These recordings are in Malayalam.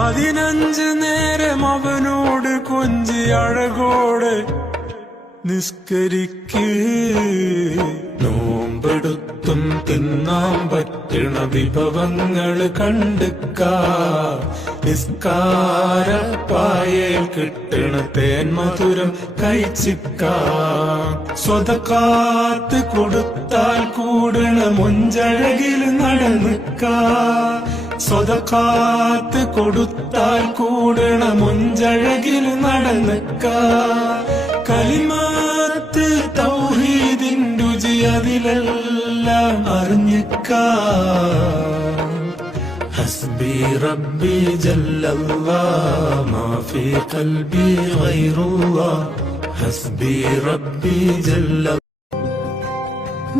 15 നേരം അവനോട് കൊഞ്ചി അഴകോടെ നിസ്കരിക്ക്. നോമ്പെടുത്തും തിന്നാൻ പറ്റണ വിഭവങ്ങള് കണ്ടുക്ക. നിസ്കാരപ്പായേൽ കിട്ടണ തേൻ മധുരം കഴിച്ചിക്ക. സ്വതക്കാത്ത് കൊടുത്താൽ കൂടണ മുഞ്ചഴകിൽ നടന്നിക്ക. സ്വതക്കാത്ത് കൊടുത്താൽ കൂടണ മുഞ്ചഴകിൽ നടന്നിക്ക. കലിമാത്ത് തൗഹീദിൻ രുചി അതിലെല്ലാം അറിഞ്ഞിക്ക. ഹസ്ബി റബ്ബി ജല്ലല്ലാഹ് മാ ഫീ ഖൽബി ഗൈറുല്ലാഹ്. ഹസ്ബി റബ്ബി ജല്ലല്ലാഹ്.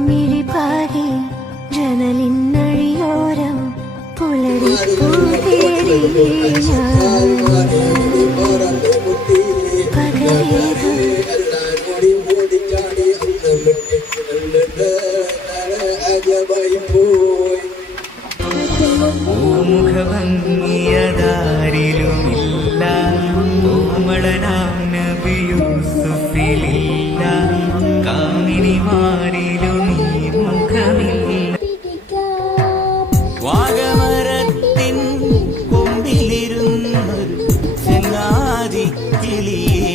മിഴിപാകി ജനലിന്നഴിയോരം പുലരിപ്പൂ തേടി പകലേതും മുഖഭംഗിയതാരിലുമില്ല. കോമളനാം നബി യൂസുഫിലില്ല. കാമിനിമാരിലും ഈ മുഖമില്ല. വാഗമരത്തിൻ കൊമ്പിലിരുന്നൊരു ചങ്ങാതി കിളിയേ.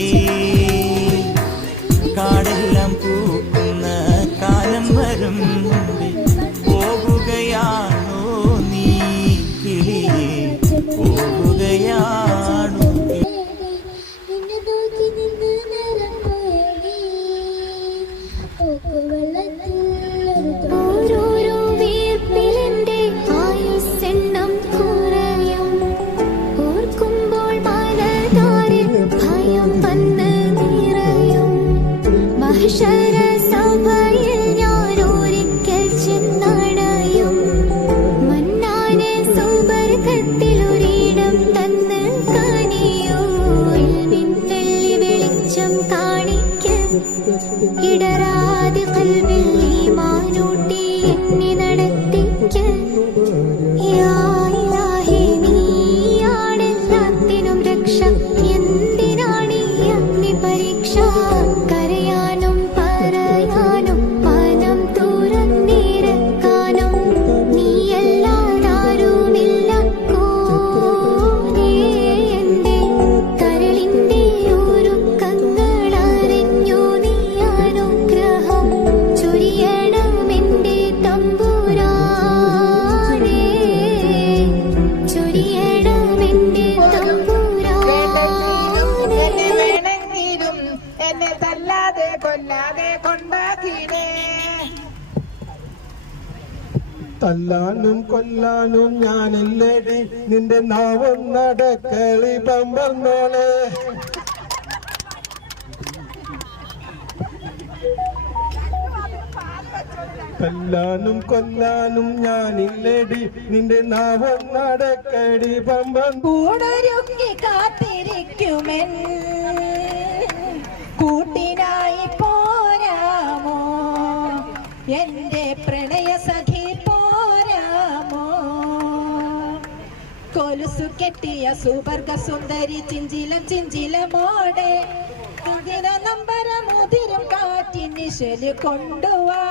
കാടെല്ലാം പൂക്കുന്ന കാലം വരും പോകുകയാണോ നീ കിളിയേ, പോകുകയാണോ? ഓരോരോ വീർപ്പിലെന്റെ ആയുസ്സെണ്ണം കുറയും. ഓർക്കുമ്പോൾ മനതാരിൽ ഭയം വന്ന് നിറയും. മഹ്ശര സഭയിൽ ഞാൻ ഒരിക്കൽ ചെന്നടയും. മന്നാനെ സുബർക്കത്തിൽ ഒരിടം തന്ന് കനിയൂ. ഇൽമിൻ വെള്ളി വെളിച്ചം കാണിക്ക. ഇടരാതെ ഖൽബിൽ ഈമാനൂട്ടി എന്നെ നടത്തിക്ക. യാ ഇലാഹി നീയാണെല്ലാത്തിനും രക്ഷ. എന്തിനാണീ അഗ്നി പരീക്ഷ? കരയാനും പറയാനും മനം തുറന്നിരക്കാനും നീയല്ലാതാരുമില്ല കോനേ. എന്റെ കരളിന്റെ ഒരുക്കങ്ങളറിഞ്ഞു നീ അനുഗ്രഹം ചൊരിയണമെന്റെ തമ്പുരാനേ. ചൊരിയണമെന്റെ തമ്പുരാനേ. എന്നെ തല്ലാതെ കൊല്ലാതെ കൊണ്ടാക്കിനേ. തല്ലാനും കൊല്ലാനും ഞാനില്ലേടി നിന്റെ നാവും നടക്കളി പമ്പർന്നോളെ. തല്ലാനും കൊല്ലാനും ഞാനില്ലേടി നിന്റെ നാവും നടക്കടി പമ്പൻ. കൂടൊരുക്കി കാത്തിരിക്കുമെൻ കൂട്ടിനായി പോരാമോ? എന്റെ പ്രണയ സഖി പോരാമോ? കൊലുസു കെട്ടിയ സുവർഗ സുന്ദരി ചിഞ്ചിലം ചിഞ്ചിലമോടെ നമ്പരമുതിരും കാറ്റിനിശല് കൊണ്ടുവാ.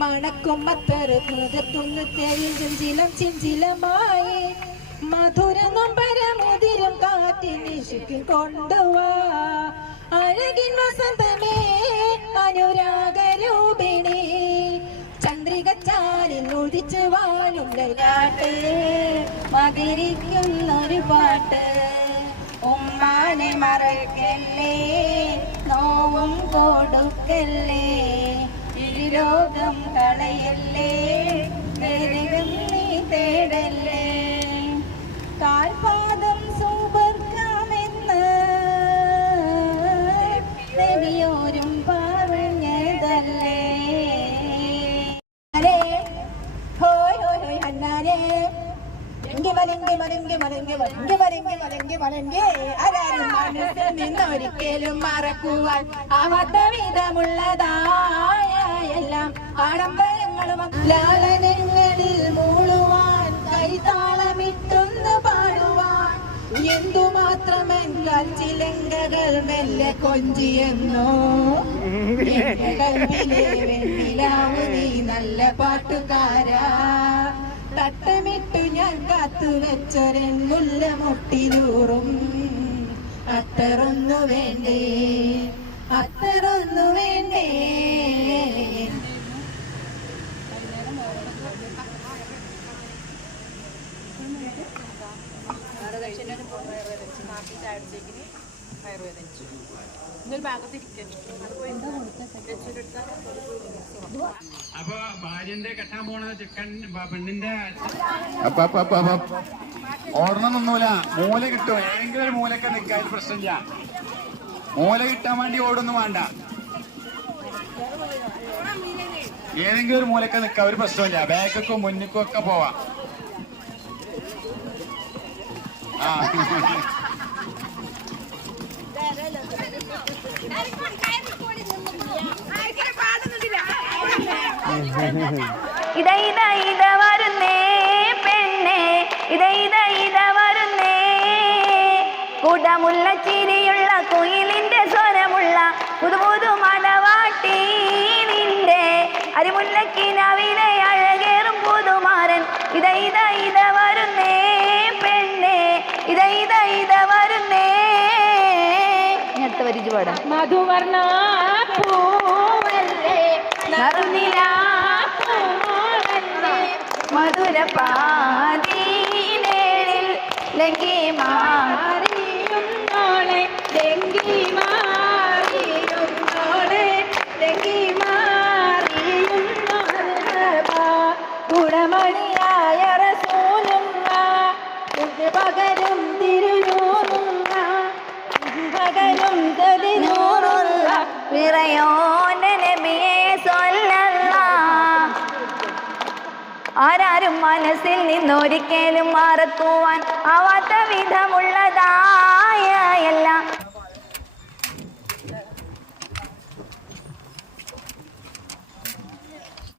മണക്കും മത്തരത്തുന്നു തെളിയും ചിഞ്ചിലം ചിഞ്ചിലമായി. മധുര നമ്പരമുതിരും കാറ്റിനിശയ്ക്ക് കൊണ്ടുവാ. അഴകിൻ വസന്തമേ അനുരാഗരൂപിണി. ചന്ദ്രികച്ചാലിൽ ഉദിച്ച് വാഴും ലൈലാട്ട്. മതിരിക്കുന്നൊരു പാട്ട്. ഉമ്മാനെ മറക്കല്ലേ, നോവും കൊടുക്കല്ലേ. ഇരുലോകം കളയല്ലേ, നരകം നീ തേടല്ലേ. കാൽപാദം സുബർക്കാമെന്ന് നബിയോരും പറഞ്ഞതല്ലേ. ഹോയ് ഹോയ് ഹോയ് ഹന്നാനേ. ആരാരും മനസ്സിൽ നിന്നൊരിക്കലും മറക്കുവാൻ ആവാത്ത വിധമുള്ളതായ എല്ലാം ആഡംബരങ്ങളും ലാളനങ്ങളിൽ മൂളുവാൻ കൈതാളമിട്ടൊന്ന് പാടുവാൻ എന്തുമാത്രമെൻ കാൽച്ചിലങ്കകൾ മെല്ലെ കൊഞ്ചിയെന്നോ എന്റെ കൽവിലെ വെണ്ണിലാവ് നീ നല്ല പാട്ടുകാരാ തട്ടമിട്ടു ഞാൻ കാത്തു വെച്ചൊരൻ മുല്ല മുട്ടിലൂറും അത്തറൊന്നു വേണ്ടേ അത്തറൊന്നു വേണ്ടേ അപ്പൊ ഭാര്യന്റെ കെട്ടാൻ പോണ ചെക്കൻ പെണ്ണിന്റെ ഓർമ്മ നിന്നൂല മൂല കിട്ടും ഏതെങ്കിലും ഒരു മൂലൊക്കെ നിൽക്കാൻ പ്രശ്നമില്ല മൂല കിട്ടാൻ വേണ്ടി ഓടൊന്നും വേണ്ട ഏതെങ്കിലും ഒരു മൂലൊക്കെ നിൽക്കാൻ ഒരു പ്രശ്നമില്ല ബാക്കൊക്കെ മുന്നിക്കും ഒക്കെ പോവാം ആ ഇത വരുന്നേ പെണ്ണേ ഇത വരുന്നേ കുടമുള്ള ചിരിയുള്ള കുയിലിന്റെ സ്വരമുള്ള പുതുപുതു മണവാട്ടി നിന്റെ അരിമുല്ലക്കിനാവിലെ അഴകേറും പുതുമാരൻ ഇത വരുന്നേ പെണ്ണേ ഇത വരുന്നേ. അടുത്ത വരിച്ചു പാടാം. മധുവർണ്ണ പൂവല്ലേ മധുരപാതീനേഴിൽ ലങ്കി മാറിയുന്നോളെ ലങ്കി മാറിയുന്നോളെ ലങ്കി മാറിയുന്നോളെ ഗുണമണിയായ റസൂലുള്ളാ പകരും തിരുനൂറുള്ള പകരും തിരുനൂറുള്ള വിറയോന്റെ നബിയെ സ്വല്ലല്ലാഹ്. ആരാരും മനസ്സിൽ നിന്നൊരിക്കലും മറക്കുവാൻ ആവാത്ത വിധമുള്ളതായ എല്ലാ